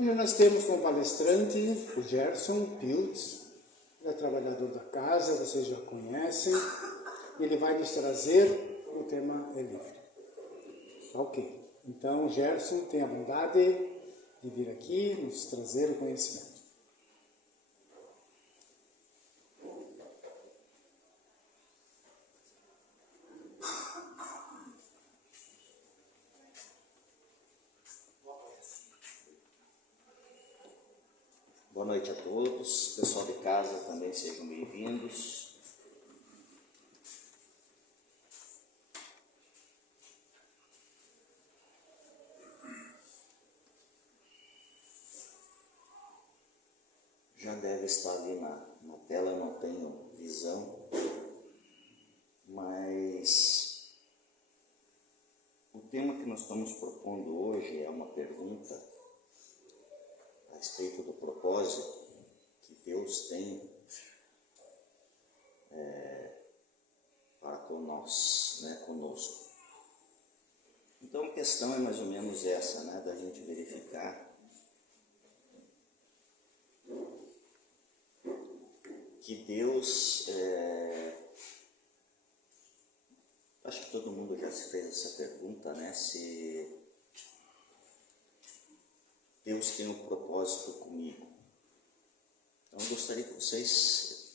Hoje nós temos como palestrante o Gerson Piltz, ele é trabalhador da casa, vocês já conhecem, ele vai nos trazer o tema é livre. Ok, então Gerson tem a bondade de vir aqui nos trazer o conhecimento. Boa noite a todos, pessoal de casa também sejam bem-vindos. Já deve estar ali na tela, eu não tenho visão, mas o tema que nós estamos propondo hoje é uma pergunta a respeito do propósito que Deus tem para conosco. Então a questão é mais ou menos essa, da gente verificar que Deus, acho que todo mundo já se fez essa pergunta, se Deus tem um propósito comigo. Então eu gostaria que vocês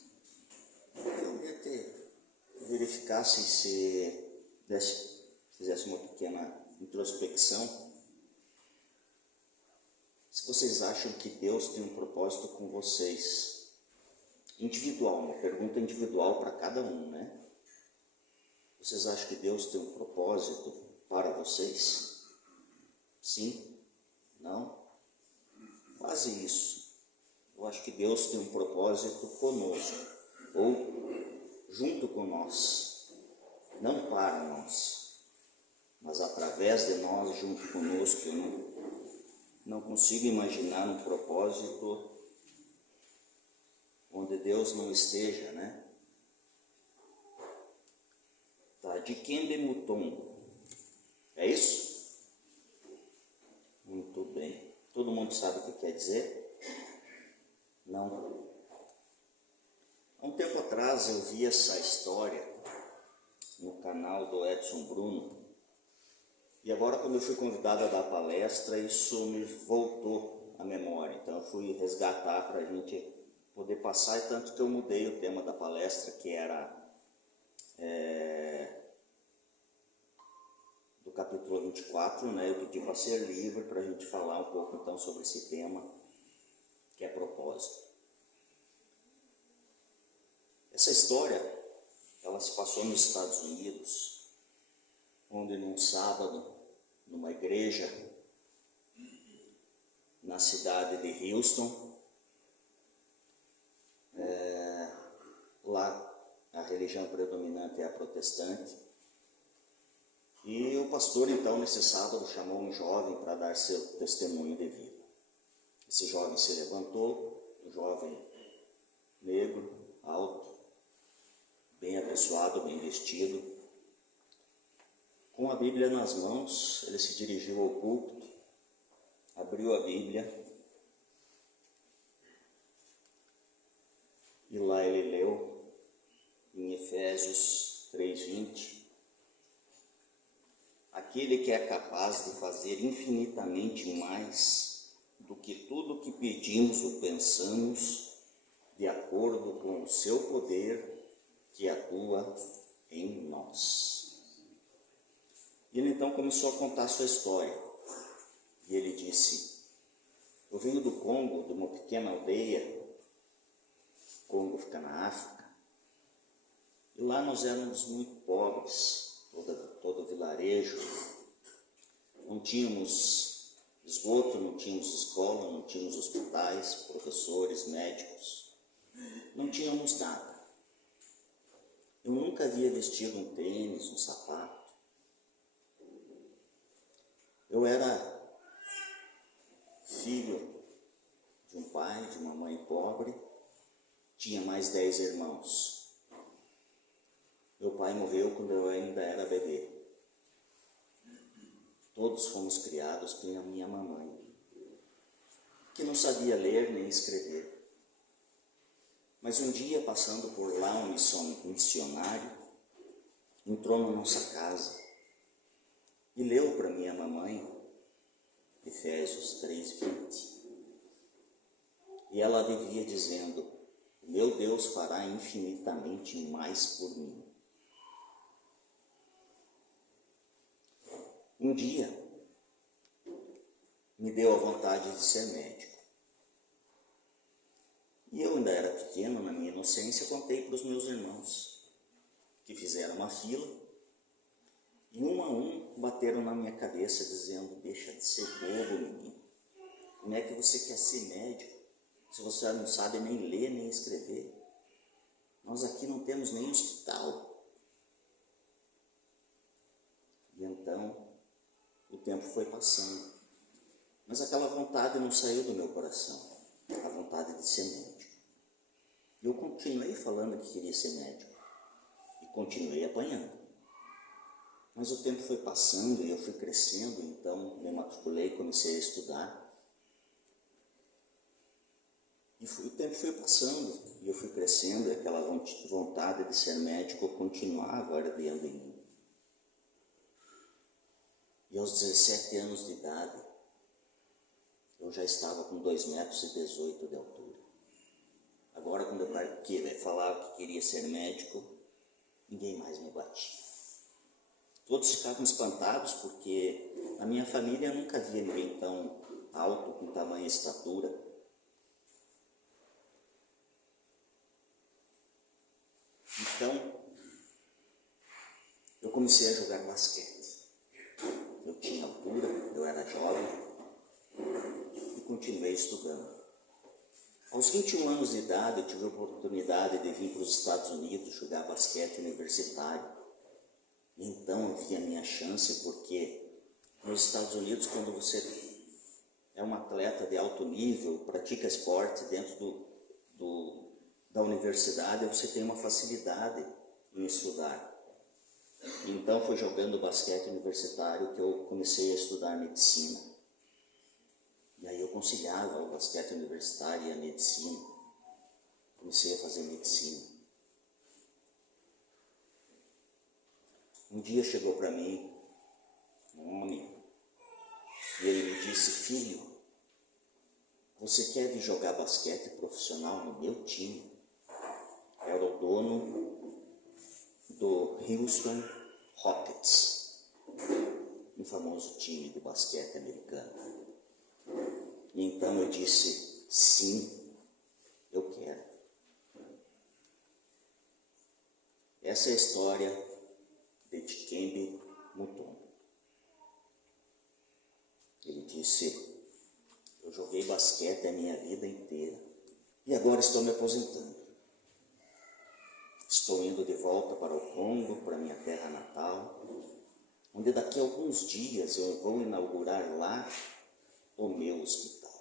verificassem, fizessem uma pequena introspecção, se vocês acham que Deus tem um propósito com vocês, individual, uma pergunta individual para cada um, Vocês acham que Deus tem um propósito para vocês? Sim? Não? Quase isso. Eu acho que Deus tem um propósito conosco, ou junto com nós, não para nós, mas através de nós, junto conosco. Eu não consigo imaginar um propósito onde Deus não esteja, Tá, de Dikembe Mutombo, é isso? Muito bem. Todo mundo sabe o que quer dizer? Não? Há um tempo atrás eu vi essa história no canal do Edson Bruno, e agora quando eu fui convidado a dar palestra, isso me voltou à memória, então eu fui resgatar para a gente poder passar, e tanto que eu mudei o tema da palestra, que era do capítulo 24, eu pedi para ser livre para a gente falar um pouco então sobre esse tema, que é propósito. Essa história, ela se passou nos Estados Unidos, onde num sábado, numa igreja, na cidade de Houston, lá a religião predominante é a protestante, e o pastor então nesse sábado chamou um jovem para dar seu testemunho de vida. Esse jovem se levantou, um jovem negro, alto, bem abençoado, bem vestido, com a Bíblia nas mãos. Ele se dirigiu ao púlpito, abriu a Bíblia e lá ele leu em Efésios 3:20, aquele que é capaz de fazer infinitamente mais do que tudo o que pedimos ou pensamos, de acordo com o seu poder que atua em nós. E ele então começou a contar a sua história. E ele disse: eu venho do Congo, de uma pequena aldeia. O Congo fica na África. E lá nós éramos muito pobres, todo o vilarejo. Não tínhamos esgoto, não tínhamos escola, não tínhamos hospitais, professores, médicos. Não tínhamos nada. Eu nunca havia vestido um tênis, um sapato. Eu era filho de um pai, de uma mãe pobre, tinha mais 10 irmãos. Meu pai morreu quando eu ainda era bebê. Todos fomos criados pela minha mamãe. que não sabia ler nem escrever. Mas um dia, passando por lá, um missionário entrou na nossa casa e leu para minha mamãe Efésios 3:20. E ela vivia dizendo: meu Deus fará infinitamente mais por mim. Um dia, me deu a vontade de ser médico. E eu ainda era pequeno, na minha inocência, contei para os meus irmãos, que fizeram uma fila, e um a um bateram na minha cabeça, dizendo: deixa de ser bobo, menino. Como é que você quer ser médico, se você não sabe nem ler, nem escrever? Nós aqui não temos nem hospital. E então, o tempo foi passando, mas aquela vontade não saiu do meu coração, a vontade de ser médico. Eu continuei falando que queria ser médico e continuei apanhando. Mas o tempo foi passando e eu fui crescendo, então me matriculei, comecei a estudar. E o tempo foi passando e eu fui crescendo, e aquela vontade de ser médico continuava ardendo em mim. E aos 17 anos de idade, eu já estava com 2,18 metros de altura. Agora, quando eu falava que queria ser médico, ninguém mais me batia. Todos ficavam espantados, porque na minha família eu nunca via ninguém tão alto, com tamanha estatura. Então, eu comecei a jogar basquete. Eu tinha altura, eu era jovem e continuei estudando. Aos 21 anos de idade, eu tive a oportunidade de vir para os Estados Unidos jogar basquete universitário. Então eu vi a minha chance, porque nos Estados Unidos, quando você é um atleta de alto nível, pratica esporte dentro da universidade, você tem uma facilidade em estudar. Então foi jogando basquete universitário que eu comecei a estudar medicina. E aí eu conciliava o basquete universitário e a medicina. Comecei a fazer medicina. Um dia chegou para mim um homem e ele me disse: filho, você quer vir jogar basquete profissional no meu time? Era o dono do Houston Rockets, um famoso time de basquete americano. E então eu disse: sim, eu quero. Essa é a história de Dikembe Mutombo. Ele disse: eu joguei basquete a minha vida inteira e agora estou me aposentando. Estou indo de volta para o Congo, para minha terra natal, onde daqui a alguns dias eu vou inaugurar lá o meu hospital.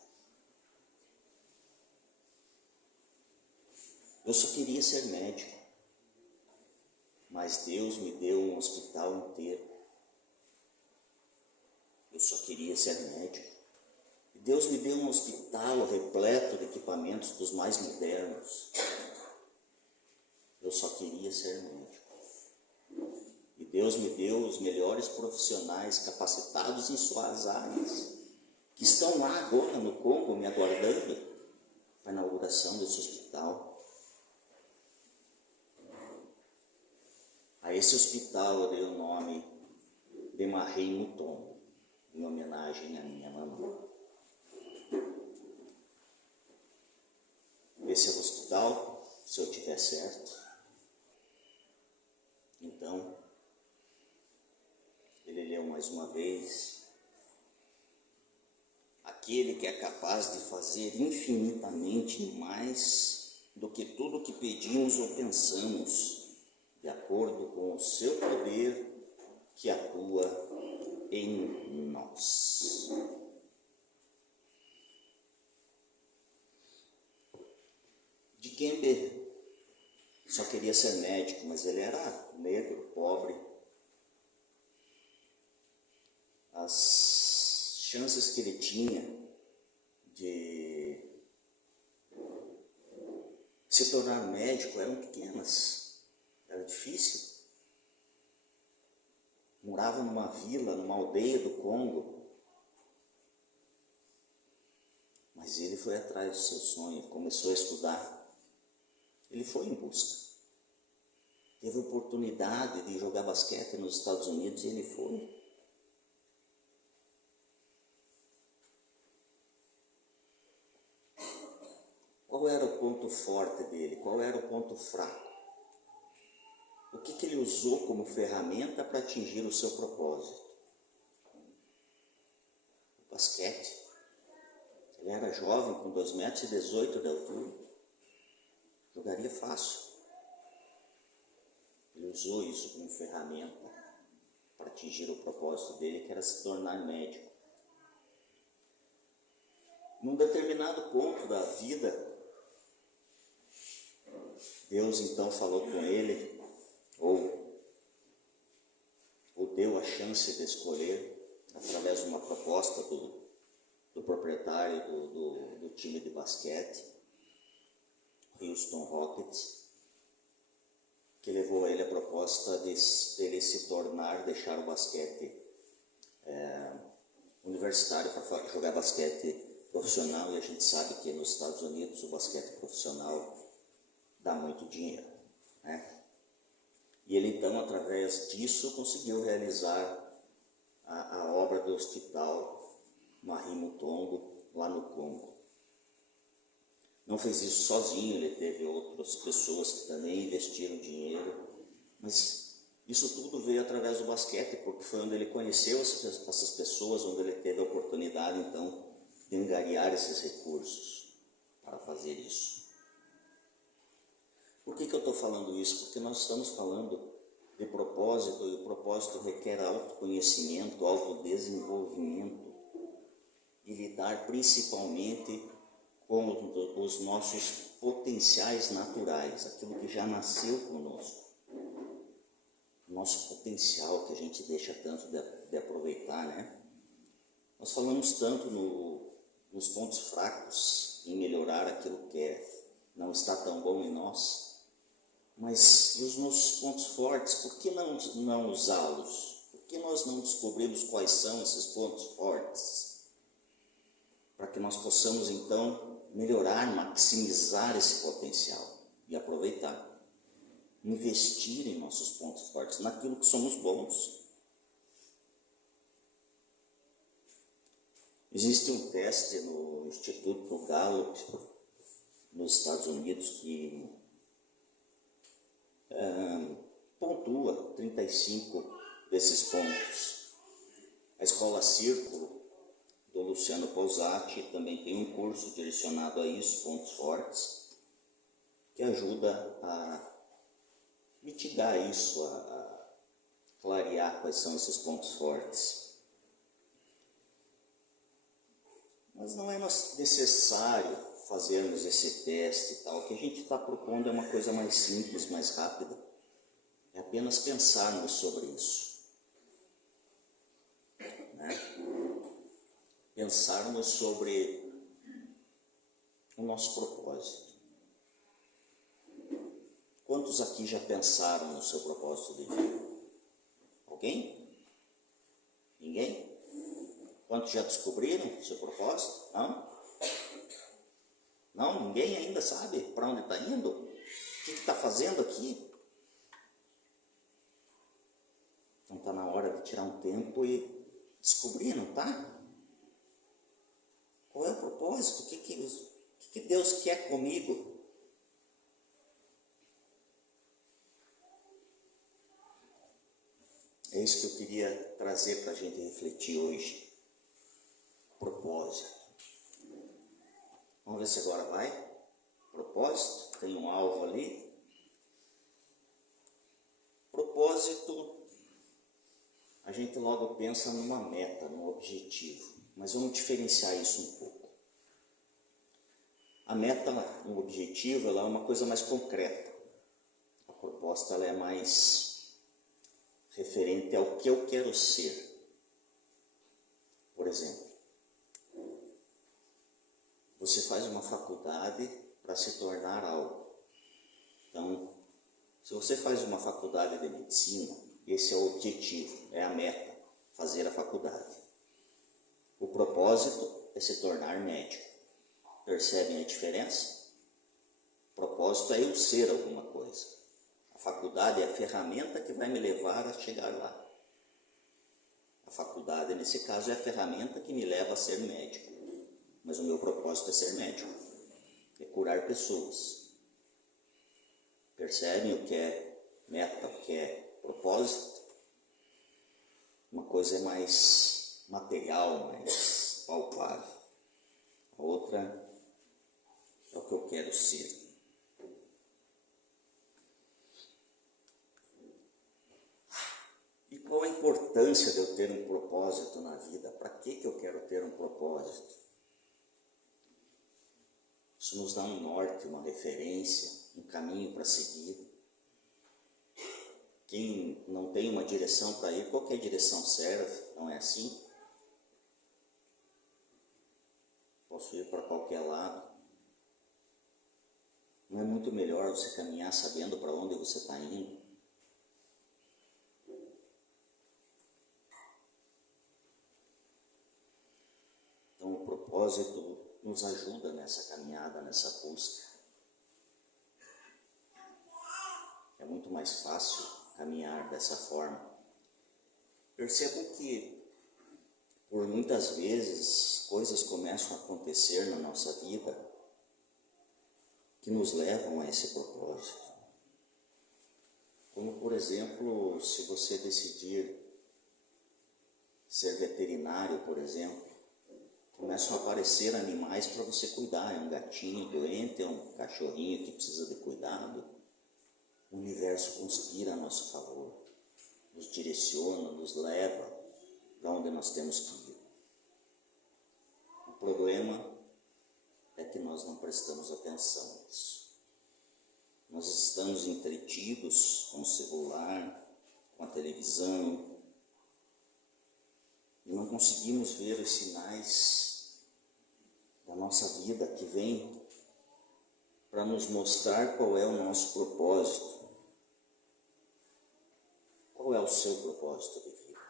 Eu só queria ser médico, mas Deus me deu um hospital inteiro. Eu só queria ser médico. E Deus me deu um hospital repleto de equipamentos dos mais modernos. Eu só queria ser médico. E Deus me deu os melhores profissionais capacitados em suas áreas, que estão lá agora no Congo me aguardando para a inauguração desse hospital. A esse hospital eu dei o nome de Marrei Mutombo, em homenagem à minha mamãe. Esse é o hospital, se eu tiver certo. Então, ele leu mais uma vez: aquele que é capaz de fazer infinitamente mais do que tudo que pedimos ou pensamos, de acordo com o seu poder que atua em nós. Dikembe só queria ser médico, mas ele era negro, pobre. As chances que ele tinha de se tornar médico eram pequenas, era difícil. Morava numa vila, numa aldeia do Congo. Mas ele foi atrás do seu sonho, começou a estudar. Ele foi em busca. Teve oportunidade de jogar basquete nos Estados Unidos e ele foi. Qual era o ponto forte dele? Qual era o ponto fraco? O que ele usou como ferramenta para atingir o seu propósito? O basquete. Ele era jovem, com 2,18 metros de altura. Jogaria fácil. Ele usou isso como ferramenta para atingir o propósito dele, que era se tornar médico. Num determinado ponto da vida, Deus então falou com ele, ou deu a chance de escolher, através de uma proposta do proprietário do time de basquete, Houston Rockets, que levou a ele a proposta de ele se tornar, deixar o basquete universitário para jogar basquete profissional, e a gente sabe que nos Estados Unidos o basquete profissional dá muito dinheiro, né? E ele então, através disso, conseguiu realizar a obra do hospital Marie Mutombo, lá no Congo. Não fez isso sozinho, ele teve outras pessoas que também investiram dinheiro, mas isso tudo veio através do basquete, porque foi onde ele conheceu essas pessoas, onde ele teve a oportunidade então de angariar esses recursos para fazer isso. Por que eu estou falando isso? Porque nós estamos falando de propósito, e o propósito requer autoconhecimento, autodesenvolvimento, e lidar principalmente com os nossos potenciais naturais, aquilo que já nasceu conosco. Nosso potencial que a gente deixa tanto de aproveitar, né? Nós falamos tanto nos pontos fracos, em melhorar aquilo que não está tão bom em nós, mas e os nossos pontos fortes, por que não usá-los? Por que nós não descobrimos quais são esses pontos fortes? Para que nós possamos então melhorar, maximizar esse potencial e aproveitar. Investir em nossos pontos fortes, naquilo que somos bons. Existe um teste no Instituto Gallup, nos Estados Unidos, que pontua 35 desses pontos. A Escola Círculo, do Luciano Pousati, também tem um curso direcionado a isso, pontos fortes, que ajuda a mitigar isso, a clarear quais são esses pontos fortes. Mas não é necessário fazermos esse teste e tal. O que a gente está propondo é uma coisa mais simples, mais rápida. É apenas pensarmos sobre isso, né? Pensarmos sobre o nosso propósito. Quantos aqui já pensaram no seu propósito de vida? Alguém? Ninguém? Quantos já descobriram o seu propósito? Não? Não? Ninguém ainda sabe para onde está indo? O que está fazendo aqui? Então está na hora de tirar um tempo e descobrir, não está? Qual é o propósito? O que Deus quer comigo? É isso que eu queria trazer para a gente refletir hoje. Propósito. Vamos ver se agora vai. Propósito, tem um alvo ali. Propósito, a gente logo pensa numa meta, num objetivo. Mas vamos diferenciar isso um pouco. A meta, um objetivo, ela é uma coisa mais concreta. A proposta, ela é mais referente ao que eu quero ser. Por exemplo, você faz uma faculdade para se tornar algo. Então, se você faz uma faculdade de medicina, esse é o objetivo, é a meta, fazer a faculdade. O propósito é se tornar médico. Percebem a diferença? O propósito é eu ser alguma coisa. A faculdade é a ferramenta que vai me levar a chegar lá. A faculdade, nesse caso, é a ferramenta que me leva a ser médico. Mas o meu propósito é ser médico, é curar pessoas. Percebem o que é meta, o que é propósito? Uma coisa é mais material, mais palpável. A outra é o que eu quero ser. E qual a importância de eu ter um propósito na vida? Para que eu quero ter um propósito? Isso nos dá um norte, uma referência, um caminho para seguir. Quem não tem uma direção para ir, qualquer direção serve, não é assim? Posso ir para qualquer lado. Não é muito melhor você caminhar sabendo para onde você está indo? Então o propósito nos ajuda nessa caminhada, nessa busca. É muito mais fácil caminhar dessa forma. Percebam que, por muitas vezes, coisas começam a acontecer na nossa vida que nos levam a esse propósito. Como, por exemplo, se você decidir ser veterinário, por exemplo, começam a aparecer animais para você cuidar. É um gatinho doente, é um cachorrinho que precisa de cuidado. O universo conspira a nosso favor, nos direciona, nos leva para onde nós temos que ir. O problema é que nós não prestamos atenção nisso. Nós estamos entretidos com o celular, com a televisão, e não conseguimos ver os sinais da nossa vida que vem para nos mostrar qual é o nosso propósito. Qual é o seu propósito de vida?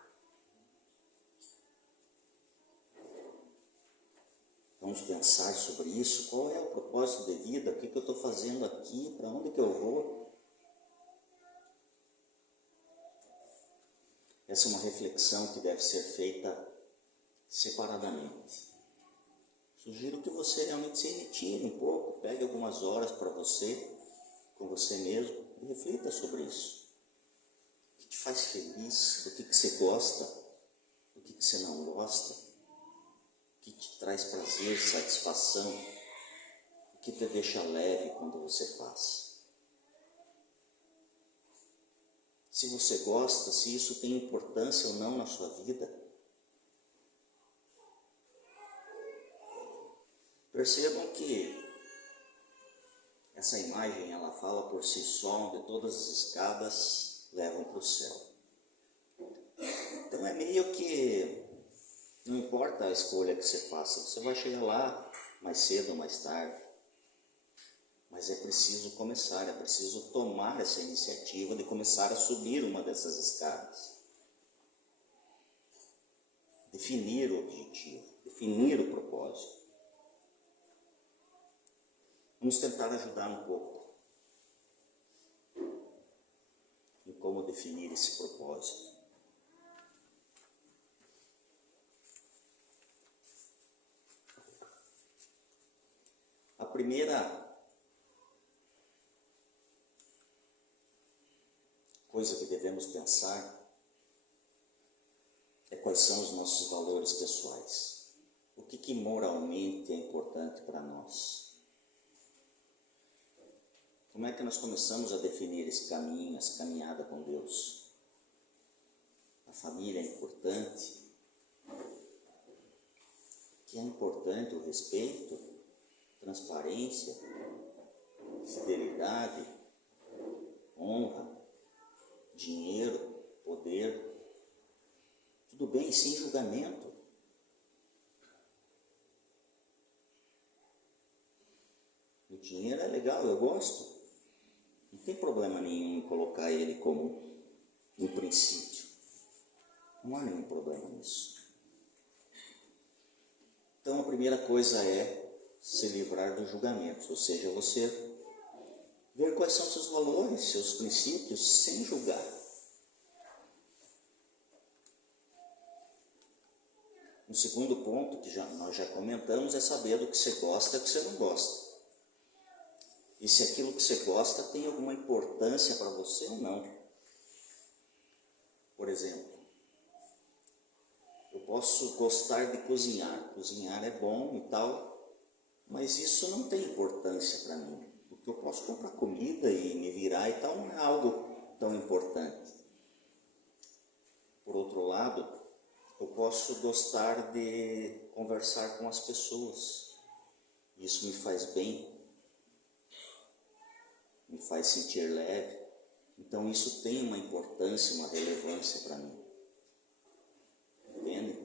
Vamos pensar sobre isso. Qual é o propósito de vida? O que eu estou fazendo aqui? Para onde que eu vou? Essa é uma reflexão que deve ser feita separadamente. Sugiro que você realmente se retire um pouco, pegue algumas horas para você, com você mesmo, e reflita sobre isso. O que te faz feliz? Do que você gosta? Do que você não gosta? O que te traz prazer, satisfação? O que te deixa leve quando você faz? Se você gosta, se isso tem importância ou não na sua vida. Percebam que essa imagem, ela fala por si só, onde todas as escadas levam para o céu. Então é meio que, não importa a escolha que você faça, você vai chegar lá mais cedo ou mais tarde. Mas é preciso começar, é preciso tomar essa iniciativa de começar a subir uma dessas escadas. Definir o objetivo, definir o propósito. Vamos tentar ajudar um pouco em como definir esse propósito. A primeira coisa que devemos pensar é quais são os nossos valores pessoais. O que moralmente é importante para nós. Como é que nós começamos a definir esse caminho, essa caminhada com Deus? A família é importante. O que é importante? O respeito, transparência, fidelidade, honra, dinheiro, poder. Tudo bem, sem julgamento. O dinheiro é legal, eu gosto. Não tem problema nenhum em colocar ele como um princípio. Não há nenhum problema nisso. Então a primeira coisa é se livrar dos julgamentos, ou seja, você ver quais são seus valores, seus princípios, sem julgar. Um segundo ponto, que nós já comentamos, é saber do que você gosta e do que você não gosta. E se aquilo que você gosta tem alguma importância para você ou não. Por exemplo, eu posso gostar de cozinhar. Cozinhar é bom e tal, mas isso não tem importância para mim. Porque eu posso comprar comida e me virar e tal, não é algo tão importante. Por outro lado, eu posso gostar de conversar com as pessoas. Isso me faz bem, me faz sentir leve. Então isso tem uma importância, uma relevância para mim. Entende?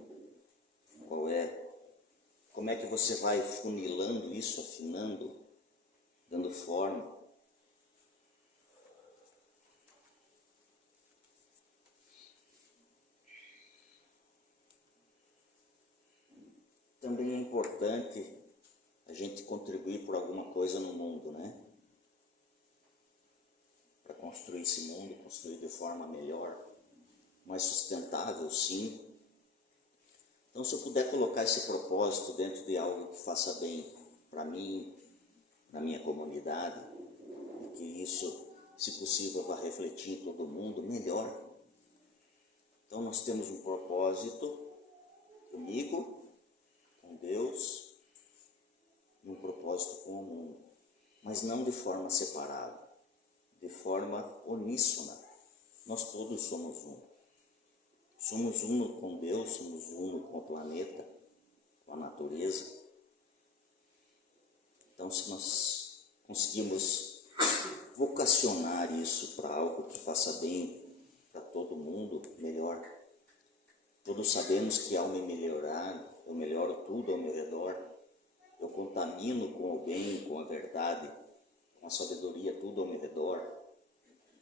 Como é que você vai funilando isso, afinando, dando forma? Também é importante a gente contribuir por alguma coisa no mundo, né? Para construir esse mundo, construir de forma melhor, mais sustentável, sim. Então, se eu puder colocar esse propósito dentro de algo que faça bem para mim, na minha comunidade, e que isso, se possível, vá refletir em todo mundo, melhor. Então, nós temos um propósito comigo, com Deus, e um propósito com o mundo, mas não de forma separada, de forma uníssona. Nós todos somos um. Somos um com Deus, somos um com o planeta, com a natureza. Então, se nós conseguimos vocacionar isso para algo que faça bem para todo mundo, melhor. Todos sabemos que ao me melhorar, eu melhoro tudo ao meu redor. Eu contamino com o bem, com a verdade, com a sabedoria, tudo ao meu redor.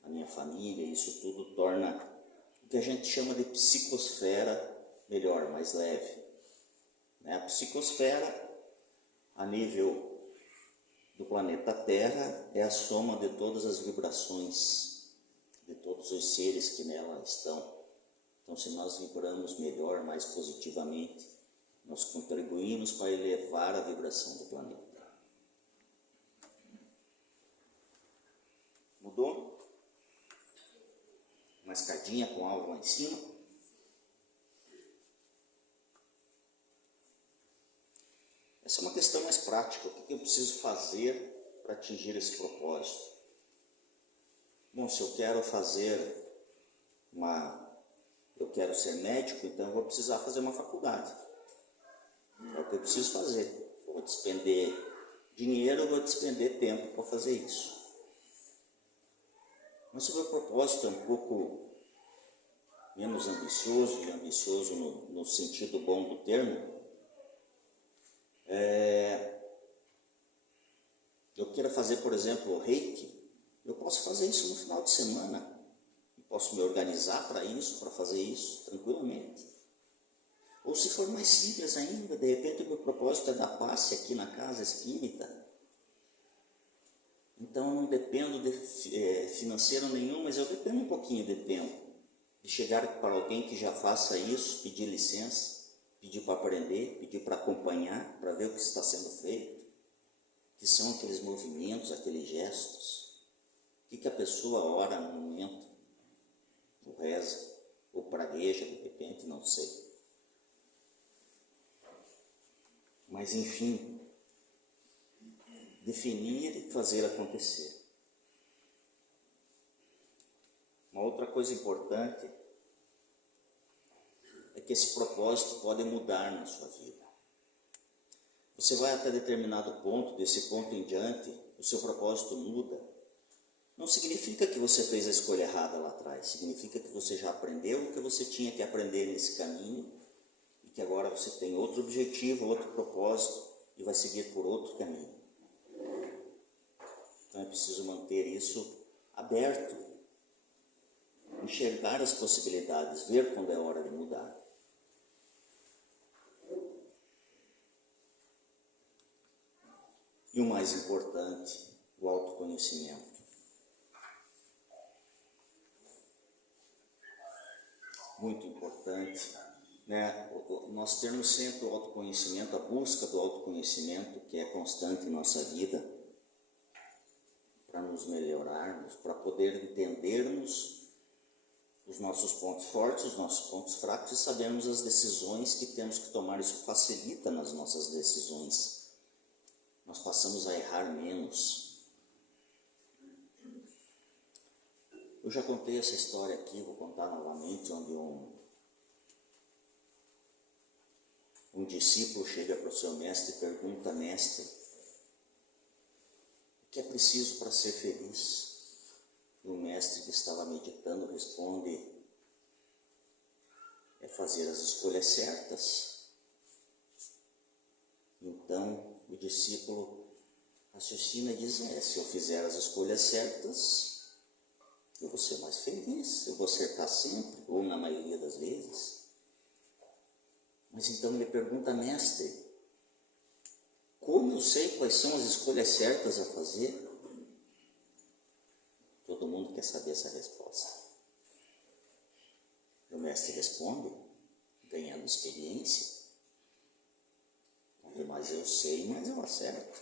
A minha família, isso tudo torna o que a gente chama de psicosfera melhor, mais leve. A psicosfera, a nível do planeta Terra, é a soma de todas as vibrações, de todos os seres que nela estão. Então, se nós vibramos melhor, mais positivamente, nós contribuímos para elevar a vibração do planeta. Mudou? Uma escadinha com algo lá em cima. Essa é uma questão mais prática. O que eu preciso fazer para atingir esse propósito? Bom, se eu quero eu quero ser médico, então eu vou precisar fazer uma faculdade. É o que eu preciso fazer. Eu vou despender dinheiro, eu vou despender tempo para fazer isso. Mas se o meu propósito é um pouco menos ambicioso, e ambicioso no sentido bom do termo, eu quero fazer, por exemplo, reiki, eu posso fazer isso no final de semana, eu posso me organizar para isso, para fazer isso tranquilamente. Ou se for mais simples ainda, de repente o meu propósito é dar passe aqui na casa espírita. Então eu não dependo de financeiro nenhum, mas eu dependo um pouquinho de tempo. De chegar para alguém que já faça isso, pedir licença, pedir para aprender, pedir para acompanhar, para ver o que está sendo feito. Que são aqueles movimentos, aqueles gestos. O que a pessoa ora no momento, ou reza, ou pragueja de repente, não sei. Mas enfim, definir e fazer acontecer. Uma outra coisa importante é que esse propósito pode mudar na sua vida. Você vai até determinado ponto, desse ponto em diante, o seu propósito muda. Não significa que você fez a escolha errada lá atrás, significa que você já aprendeu o que você tinha que aprender nesse caminho e que agora você tem outro objetivo, outro propósito e vai seguir por outro caminho. Então é preciso manter isso aberto, enxergar as possibilidades, ver quando é hora de mudar. E o mais importante, o autoconhecimento. Muito importante, né? Nós termos sempre o autoconhecimento, a busca do autoconhecimento, que é constante em nossa vida, para nos melhorarmos, para poder entendermos os nossos pontos fortes, os nossos pontos fracos e sabermos as decisões que temos que tomar. Isso facilita nas nossas decisões. Nós passamos a errar menos. Eu já contei essa história aqui, vou contar novamente, onde um discípulo chega para o seu mestre e pergunta: mestre, o que é preciso para ser feliz? E o mestre, que estava meditando, responde: é fazer as escolhas certas. Então o discípulo raciocina e diz: se eu fizer as escolhas certas, eu vou ser mais feliz, eu vou acertar sempre, ou na maioria das vezes. Mas então ele pergunta: mestre, como eu sei quais são as escolhas certas a fazer? Todo mundo quer saber essa resposta. O mestre responde: ganhando experiência. Mas eu sei, mas eu acerto.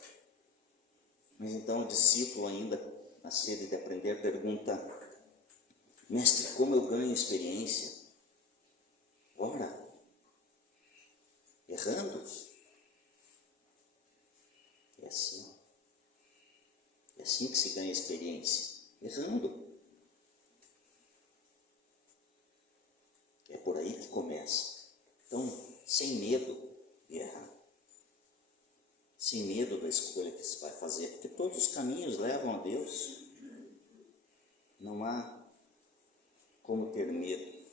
Mas então o discípulo, ainda na sede de aprender, pergunta: mestre, como eu ganho experiência? Ora, errando. É assim. É assim que se ganha experiência. Errando. É por aí que começa. Então, sem medo de errar. Sem medo da escolha que se vai fazer, porque todos os caminhos levam a Deus. Não há como ter medo.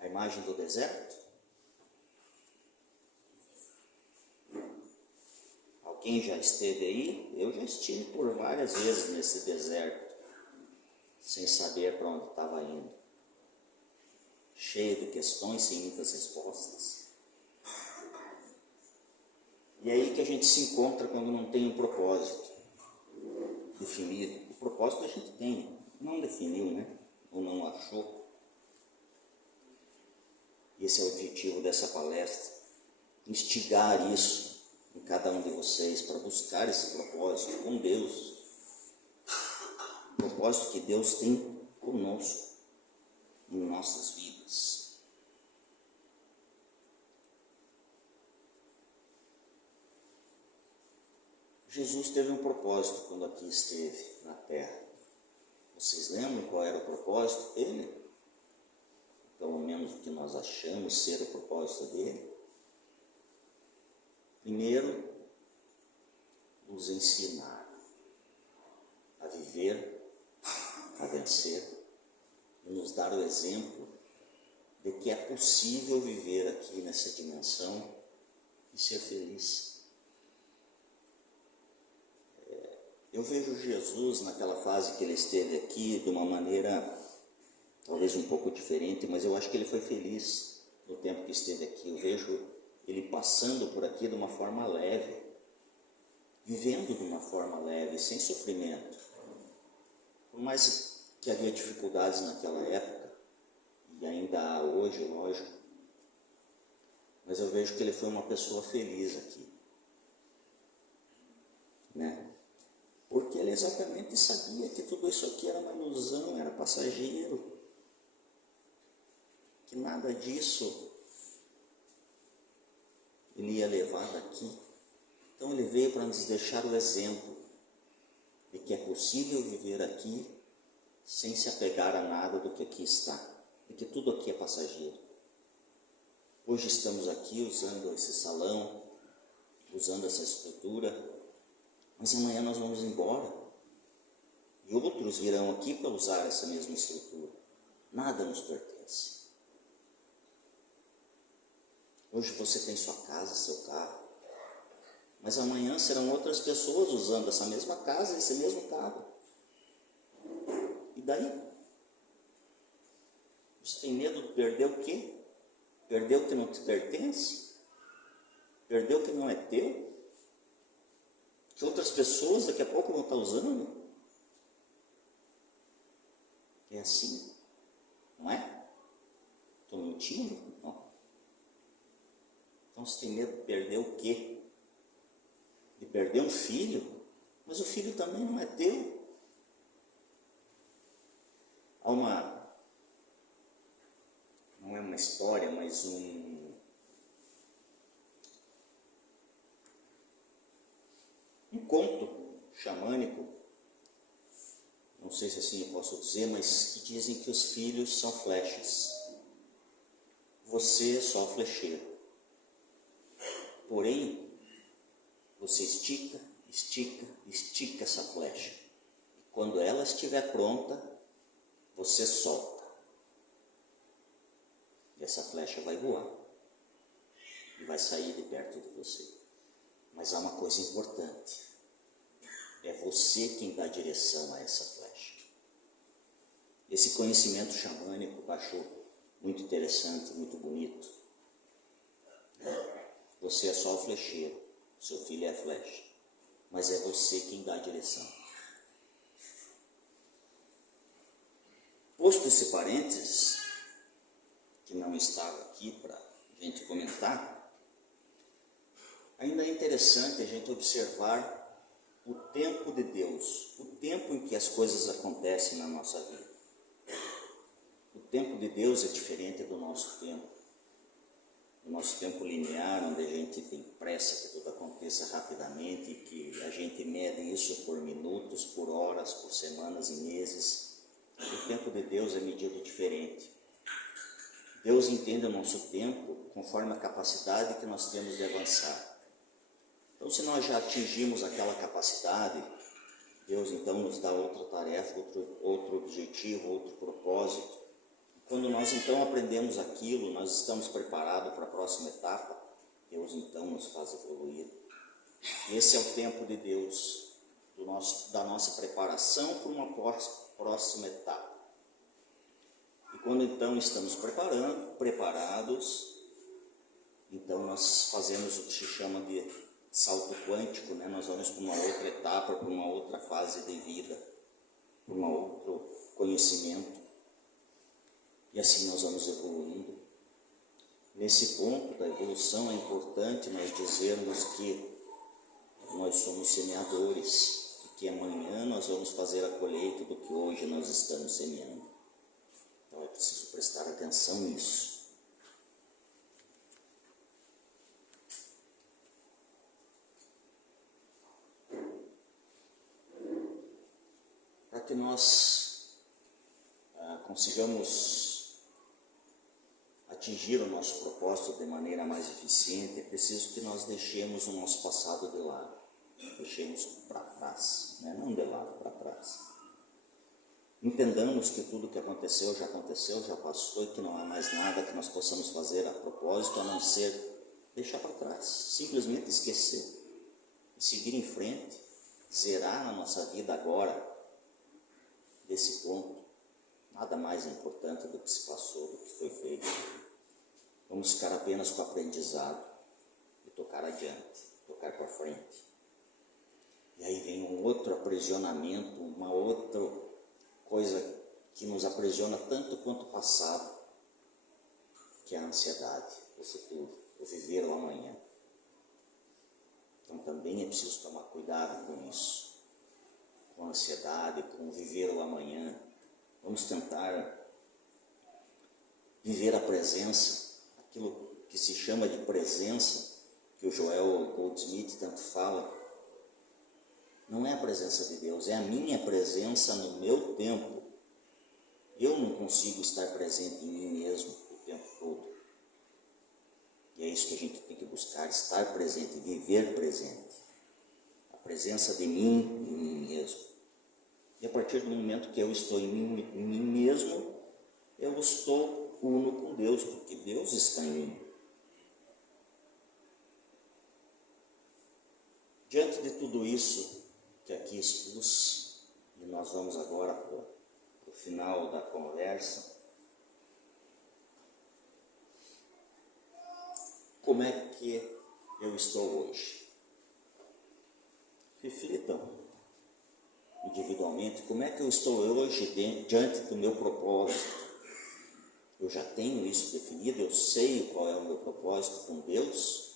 A imagem do deserto. Alguém já esteve aí? Eu já estive por várias vezes nesse deserto, sem saber para onde estava indo. Cheio de questões, sem muitas respostas. E é aí que a gente se encontra quando não tem um propósito definido. O propósito a gente tem, não definiu, né? Ou não achou. Esse é o objetivo dessa palestra, instigar isso em cada um de vocês, para buscar esse propósito com Deus. O propósito que Deus tem conosco, em nossas vidas. Jesus teve um propósito quando aqui esteve na terra. Vocês lembram qual era o propósito dele? Pelo menos o que nós achamos ser o propósito dele. Primeiro, nos ensinar a viver, a vencer, e nos dar o exemplo de que é possível viver aqui nessa dimensão e ser feliz. Eu vejo Jesus naquela fase que ele esteve aqui de uma maneira talvez um pouco diferente, mas eu acho que ele foi feliz no tempo que esteve aqui. Eu vejo ele passando por aqui de uma forma leve, vivendo de uma forma leve, sem sofrimento. Por mais que havia dificuldades naquela época, e ainda há hoje, lógico, mas eu vejo que ele foi uma pessoa feliz aqui, né? Porque ele exatamente sabia que tudo isso aqui era uma ilusão, era passageiro, que nada disso ele ia levar daqui. Então ele veio para nos deixar o exemplo de que é possível viver aqui sem se apegar a nada do que aqui está, de que tudo aqui é passageiro. Hoje estamos aqui usando esse salão, usando essa estrutura, mas amanhã nós vamos embora e outros virão aqui para usar essa mesma estrutura. Nada nos pertence. Hoje você tem sua casa, seu carro, Mas amanhã serão outras pessoas usando essa mesma casa, esse mesmo carro. E daí? Você tem medo de perder o quê? Perder o que não te pertence? Perder o que não é teu? Que outras pessoas daqui a pouco vão estar usando? É assim, não é? Estou mentindo? Não. Então você tem medo de perder o quê? De perder um filho? Mas o filho também não é teu. Há não é uma história, mas um conto xamânico, não sei se assim eu posso dizer, mas que dizem que os filhos são flechas. Você é só flecheiro. Porém, você estica, estica, estica essa flecha. E quando ela estiver pronta, você solta. E essa flecha vai voar. E vai sair de perto de você. Mas há uma coisa importante. É você quem dá direção a essa flecha. Esse conhecimento xamânico eu acho muito interessante, muito bonito. Você é só o flecheiro, seu filho é a flecha, mas é você quem dá a direção. Posto esse parênteses, que não estava aqui para a gente comentar, ainda é interessante a gente observar o tempo de Deus, o tempo em que as coisas acontecem na nossa vida. O tempo de Deus é diferente do nosso tempo. O nosso tempo linear, onde a gente tem pressa que tudo aconteça rapidamente e que a gente mede isso por minutos, por horas, por semanas e meses. O tempo de Deus é medido diferente. Deus entende o nosso tempo conforme a capacidade que nós temos de avançar. Então, se nós já atingimos aquela capacidade, Deus então nos dá outra tarefa, outro objetivo, outro propósito. Quando nós então aprendemos aquilo, nós estamos preparados para a próxima etapa, Deus então nos faz evoluir. Esse é o tempo de Deus, da nossa preparação para uma próxima etapa. E quando então estamos preparados, então nós fazemos o que se chama de salto quântico, né? Nós vamos para uma outra etapa, para uma outra fase de vida, para um outro conhecimento. E assim nós vamos evoluindo. Nesse ponto da evolução é importante nós dizermos que nós somos semeadores e que amanhã nós vamos fazer a colheita do que hoje nós estamos semeando. Então é preciso prestar atenção nisso. Para que nós consigamos atingir o nosso propósito de maneira mais eficiente, é preciso que nós deixemos o nosso passado de lado, deixemos para trás, né? Não de lado, para trás. Entendamos que tudo que aconteceu, já passou e que não há mais nada que nós possamos fazer a propósito, a não ser deixar para trás, simplesmente esquecer e seguir em frente, zerar a nossa vida agora desse ponto. Nada mais importante do que se passou, do que foi feito. Vamos ficar apenas com o aprendizado e tocar adiante, tocar para frente. E aí vem um outro aprisionamento, uma outra coisa que nos aprisiona tanto quanto o passado, que é a ansiedade, o futuro, o viver o amanhã. Então também é preciso tomar cuidado com isso, com a ansiedade, com o viver o amanhã. Vamos tentar viver a presença, aquilo que se chama de presença, que o Joel Goldsmith tanto fala. Não é a presença de Deus, é a minha presença no meu tempo. Eu não consigo estar presente em mim mesmo o tempo todo. E é isso que a gente tem que buscar, estar presente, viver presente. A presença de mim em mim mesmo. E a partir do momento que eu estou em mim mesmo, eu estou uno com Deus, porque Deus está em mim. Diante de tudo isso que aqui expus, e nós vamos agora para o final da conversa, como é que eu estou hoje? Reflitam individualmente, como é que eu estou hoje diante do meu propósito? Eu já tenho isso definido, eu sei qual é o meu propósito com Deus?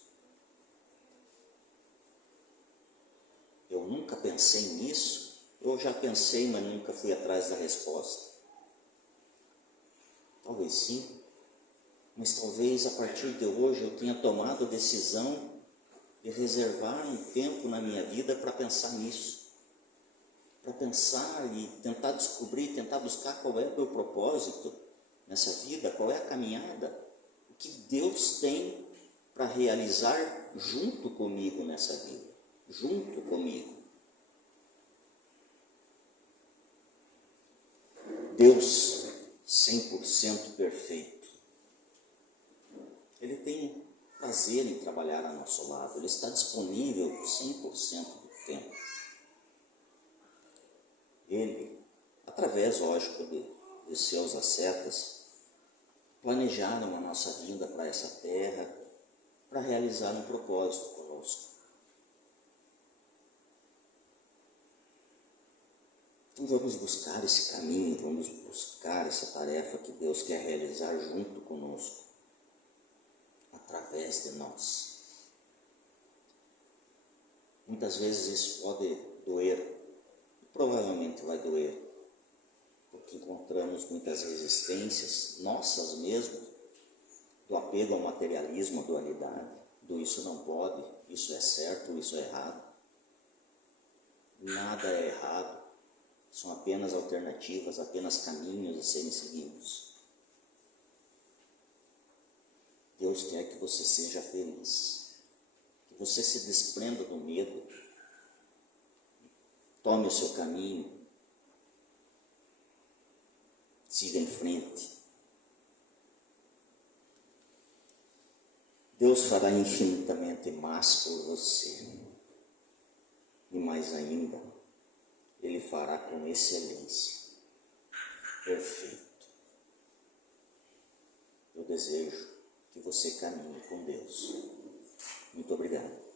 Eu nunca pensei nisso? Eu já pensei, mas nunca fui atrás da resposta. Talvez sim, mas talvez a partir de hoje eu tenha tomado a decisão de reservar um tempo na minha vida para pensar nisso. Para pensar e tentar descobrir, tentar buscar qual é o meu propósito nessa vida, qual é a caminhada, o que Deus tem para realizar junto comigo nessa vida, junto comigo. Deus 100% perfeito, Ele tem prazer em trabalhar ao nosso lado, Ele está disponível 100% do tempo. Ele, através, lógico, de seus ascetas, planejaram a nossa vinda para essa terra para realizar um propósito conosco. Então vamos buscar esse caminho, vamos buscar essa tarefa que Deus quer realizar junto conosco, através de nós. Muitas vezes isso pode doer, provavelmente vai doer, porque encontramos muitas resistências, nossas mesmo, do apego ao materialismo, à dualidade, do isso não pode, isso é certo, isso é errado. Nada é errado, são apenas alternativas, apenas caminhos a serem seguidos. Deus quer que você seja feliz, que você se desprenda do medo, tome o seu caminho, siga em frente. Deus fará infinitamente mais por você, e mais ainda, Ele fará com excelência, perfeito. Eu desejo que você caminhe com Deus. Muito obrigado.